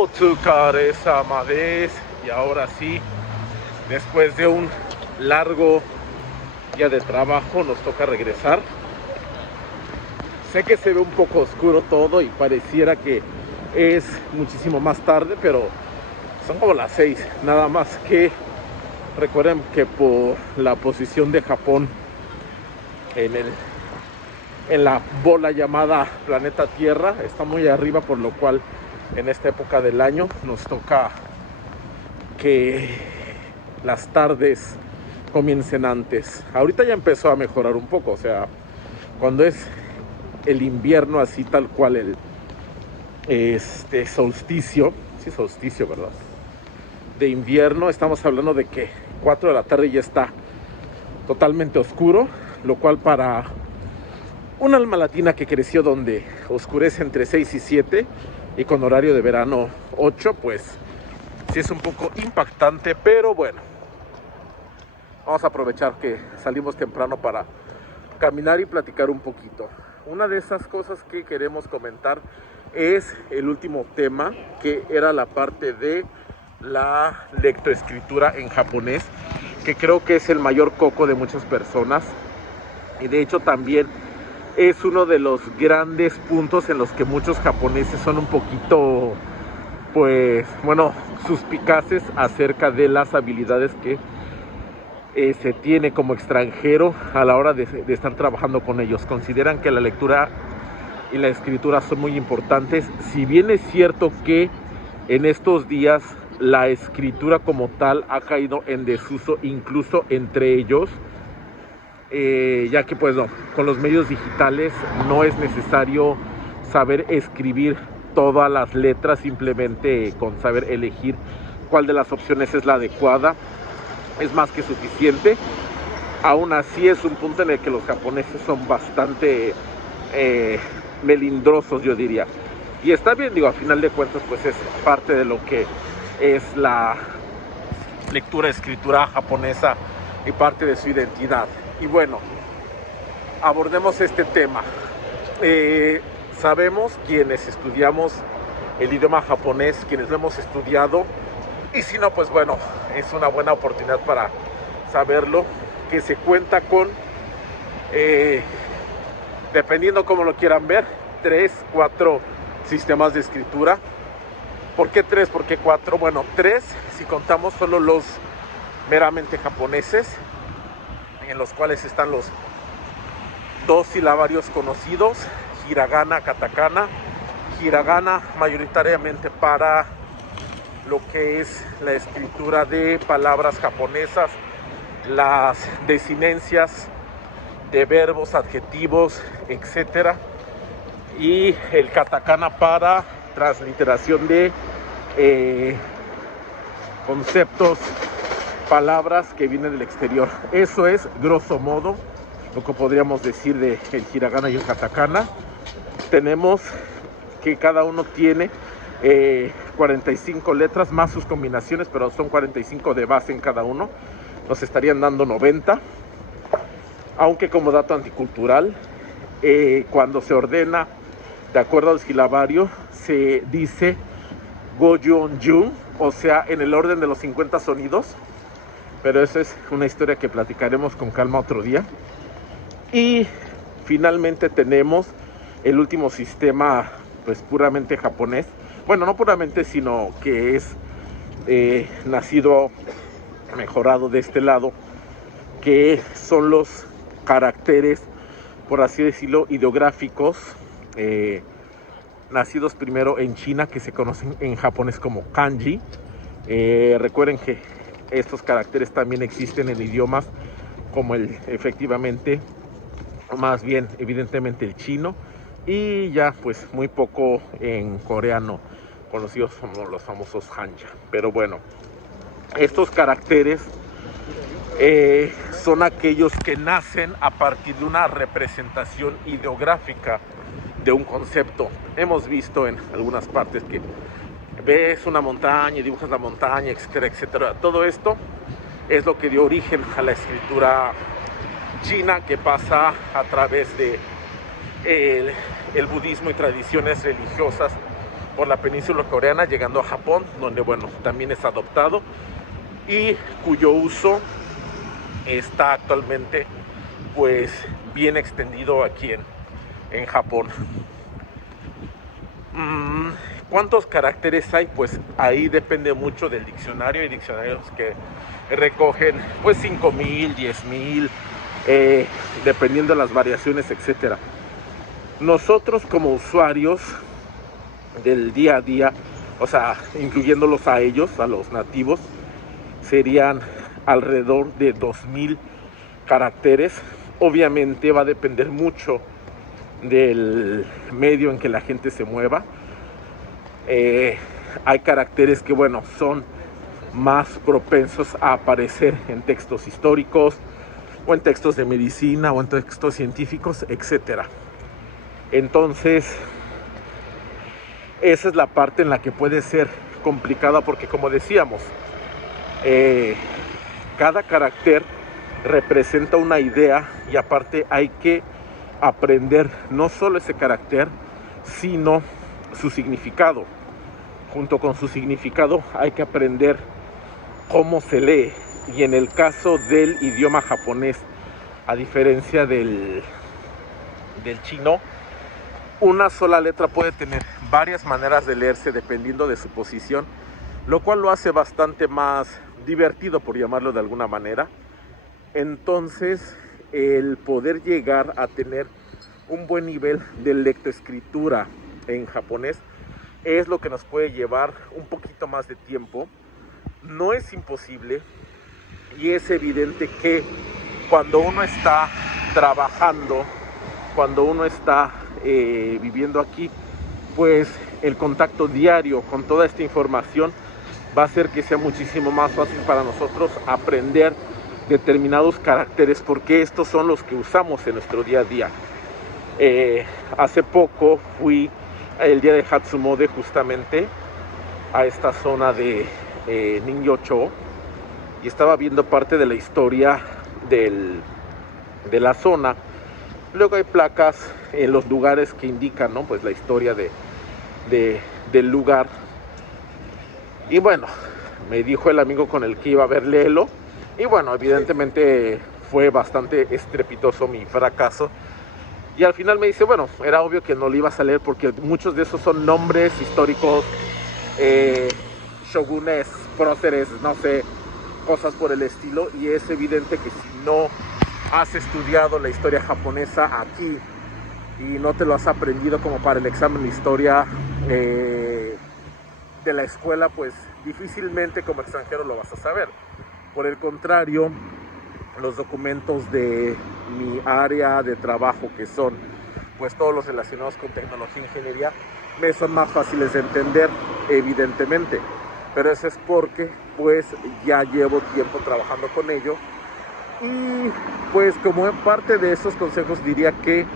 Otsukares Amades. Y ahora sí, después de un largo día de trabajo, nos toca regresar. Sé que se ve un poco oscuro todo y pareciera que es muchísimo más tarde, pero son como las 6. Nada más que recuerden que por la posición de Japón en la bola llamada planeta Tierra está muy arriba, por lo cual en esta época del año nos toca que las tardes comiencen antes. Ahorita ya empezó a mejorar un poco, o sea, cuando es el invierno así tal cual, el solsticio, sí, solsticio, ¿verdad? De invierno, estamos hablando de que 4 de la tarde ya está totalmente oscuro, lo cual para un alma latina que creció donde oscurece entre 6 y 7 y con horario de verano 8, pues sí es un poco impactante, pero bueno, vamos a aprovechar que salimos temprano para caminar y platicar un poquito. Una de esas cosas que queremos comentar es el último tema, que era la parte de la lectoescritura en japonés, que creo que es el mayor coco de muchas personas, y de hecho también es uno de los grandes puntos en los que muchos japoneses son un poquito, pues, bueno, suspicaces acerca de las habilidades que se tiene como extranjero a la hora de estar trabajando con ellos. Consideran que la lectura y la escritura son muy importantes. Si bien es cierto que en estos días la escritura como tal ha caído en desuso, incluso entre ellos, ya que pues no, con los medios digitales no es necesario saber escribir todas las letras, simplemente con saber elegir cuál de las opciones es la adecuada es más que suficiente. Aún así es un punto en el que los japoneses son bastante melindrosos, yo diría, y está bien, digo, a final de cuentas pues es parte de lo que es la lectura escritura japonesa y parte de su identidad. Y bueno, abordemos este tema. Sabemos quienes estudiamos el idioma japonés, quienes lo hemos estudiado, y si no, pues bueno, es una buena oportunidad para saberlo, que se cuenta con, dependiendo cómo lo quieran ver, 3, 4 sistemas de escritura. ¿Por qué 3? ¿Por qué 4? Bueno, 3 si contamos solo los meramente japoneses, en los cuales están los 2 silabarios conocidos, hiragana, katakana. Hiragana mayoritariamente para lo que es la escritura de palabras japonesas, las desinencias de verbos, adjetivos, etcétera, y el katakana para transliteración de conceptos, palabras que vienen del exterior. Eso es, grosso modo, lo que podríamos decir de el hiragana y el katakana. Tenemos que cada uno tiene 45 letras más sus combinaciones, pero son 45 de base en cada uno. Nos estarían dando 90. Aunque como dato anticultural, cuando se ordena de acuerdo al silabario, se dice Gojeon-jun, o sea, en el orden de los 50 sonidos. Pero eso es una historia que platicaremos con calma otro día. Y finalmente tenemos el último sistema, pues puramente japonés. Bueno, no puramente, sino que es nacido, mejorado de este lado, que son los caracteres, por así decirlo, ideográficos, nacidos primero en China, que se conocen en japonés como kanji. Recuerden que estos caracteres también existen en idiomas como efectivamente, más bien, evidentemente el chino, y ya pues muy poco en coreano, conocidos como los famosos hanja. Pero bueno, estos caracteres son aquellos que nacen a partir de una representación ideográfica de un concepto. Hemos visto en algunas partes que ves una montaña y dibujas la montaña, etcétera, etcétera. Todo esto es lo que dio origen a la escritura china, que pasa a través de el budismo y tradiciones religiosas por la península coreana, llegando a Japón, donde bueno, también es adoptado y cuyo uso está actualmente pues bien extendido aquí en Japón. ¿Cuántos caracteres hay? Pues ahí depende mucho del diccionario. Hay diccionarios que recogen pues 5,000, 10,000, dependiendo de las variaciones, etcétera. Nosotros como usuarios del día a día, o sea, incluyéndolos a ellos, a los nativos, serían alrededor de 2,000 caracteres. Obviamente va a depender mucho del medio en que la gente se mueva. Hay caracteres que, bueno, son más propensos a aparecer en textos históricos o en textos de medicina o en textos científicos, etcétera. Entonces, esa es la parte en la que puede ser complicada porque, como decíamos, cada carácter representa una idea y aparte hay que aprender no solo ese carácter, sino su significado. Junto con su significado hay que aprender cómo se lee. Y en el caso del idioma japonés, a diferencia del chino, una sola letra puede tener varias maneras de leerse dependiendo de su posición, lo cual lo hace bastante más divertido, por llamarlo de alguna manera. Entonces, el poder llegar a tener un buen nivel de lectoescritura en japonés es lo que nos puede llevar un poquito más de tiempo. No es imposible y es evidente que cuando uno está trabajando, cuando uno está viviendo aquí, pues el contacto diario con toda esta información va a hacer que sea muchísimo más fácil para nosotros aprender determinados caracteres, porque estos son los que usamos en nuestro día a día. Hace poco fui el día de Hatsumode justamente a esta zona de Ningyo-cho y estaba viendo parte de la historia de la zona. Luego hay placas en los lugares que indican, ¿no?, pues la historia del lugar. Y bueno, me dijo el amigo con el que iba a ver, léelo. Y bueno, evidentemente fue bastante estrepitoso mi fracaso. Y al final me dice, bueno, era obvio que no lo ibas a leer porque muchos de esos son nombres históricos, shogunes, próceres, no sé, cosas por el estilo. Y es evidente que si no has estudiado la historia japonesa aquí y no te lo has aprendido como para el examen de historia de la escuela, pues difícilmente como extranjero lo vas a saber. Por el contrario, los documentos de mi área de trabajo, que son pues todos los relacionados con tecnología e ingeniería, me son más fáciles de entender, evidentemente, pero eso es porque pues ya llevo tiempo trabajando con ello. Y pues como parte de esos consejos diría que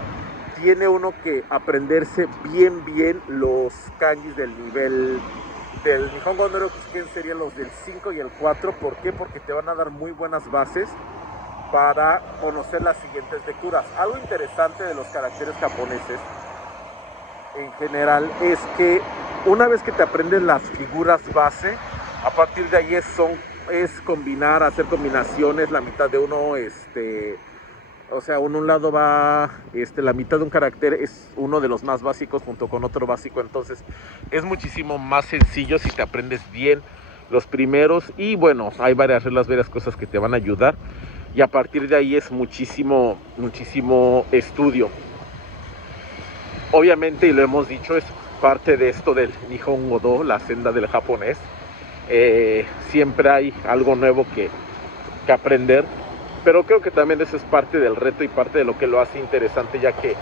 tiene uno que aprenderse bien los kanjis del nivel del Nihongo no Ryokushin, serían los del 5 y el 4. ¿Por qué? Porque te van a dar muy buenas bases para conocer las siguientes lecturas. Algo interesante de los caracteres japoneses en general es que una vez que te aprendes las figuras base, a partir de ahí es combinar, hacer combinaciones. La mitad de uno, o sea, un lado va, la mitad de un carácter es uno de los más básicos junto con otro básico. Entonces es muchísimo más sencillo si te aprendes bien los primeros. Y bueno, hay varias reglas, varias cosas que te van a ayudar. Y a partir de ahí es muchísimo estudio. Obviamente, y lo hemos dicho, es parte de esto del Nihongo-do, la senda del japonés. Siempre hay algo nuevo que aprender, pero creo que también eso es parte del reto y parte de lo que lo hace interesante, ya que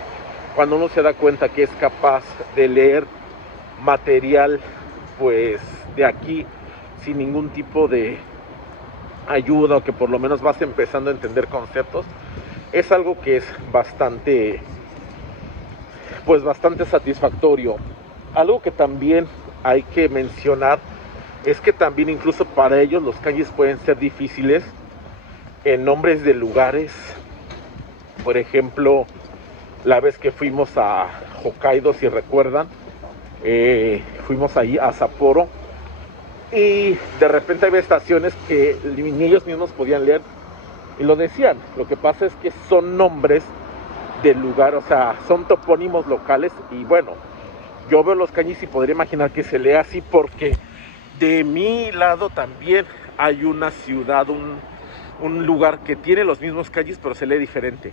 cuando uno se da cuenta que es capaz de leer material pues de aquí sin ningún tipo de ayuda, o que por lo menos vas empezando a entender conceptos, es algo que es bastante satisfactorio. Algo que también hay que mencionar es que también incluso para ellos los kanjis pueden ser difíciles en nombres de lugares. Por ejemplo, la vez que fuimos a Hokkaido, si recuerdan, fuimos ahí a Sapporo y de repente había estaciones que ni ellos mismos podían leer y lo decían. Lo que pasa es que son nombres del lugar, o sea, son topónimos locales y bueno, yo veo los kanjis y podría imaginar que se lee así porque de mi lado también hay una ciudad, un lugar que tiene los mismos kanjis pero se lee diferente.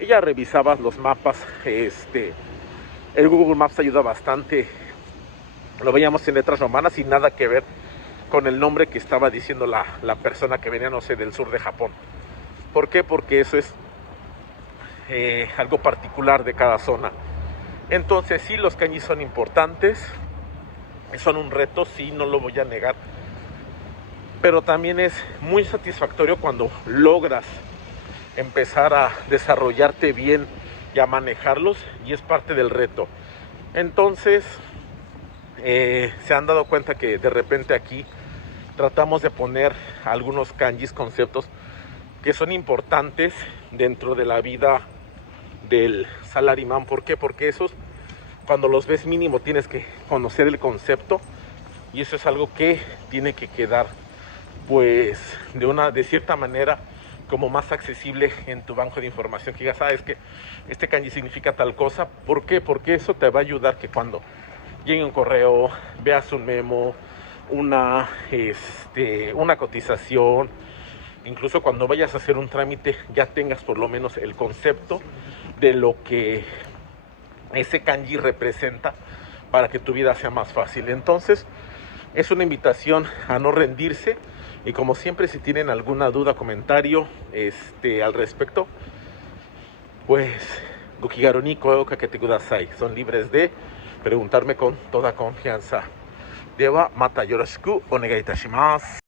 Ella revisaba los mapas, el Google Maps ayuda bastante, lo veíamos en letras romanas y nada que ver con el nombre que estaba diciendo la persona que venía, no sé, del sur de Japón. ¿Por qué? Porque eso es algo particular de cada zona. Entonces sí, los kanjis son importantes, son un reto, sí, no lo voy a negar, pero también es muy satisfactorio cuando logras empezar a desarrollarte bien y a manejarlos, y es parte del reto. Entonces se han dado cuenta que de repente aquí tratamos de poner algunos kanjis, conceptos que son importantes dentro de la vida del salaryman. ¿Por qué? Porque esos, cuando los ves mínimo, tienes que conocer el concepto y eso es algo que tiene que quedar pues de cierta manera como más accesible en tu banco de información, que ya sabes que este kanji significa tal cosa. ¿Por qué? Porque eso te va a ayudar que cuando llegue un correo, veas un memo, una cotización, incluso cuando vayas a hacer un trámite, ya tengas por lo menos el concepto de lo que ese kanji representa para que tu vida sea más fácil. Entonces, es una invitación a no rendirse y como siempre, si tienen alguna duda, comentario al respecto, pues Gokigaru ni koe o kakete kudasai. Son libres de preguntarme con toda confianza. Dewa, mata yoroshiku onegai itashimasu.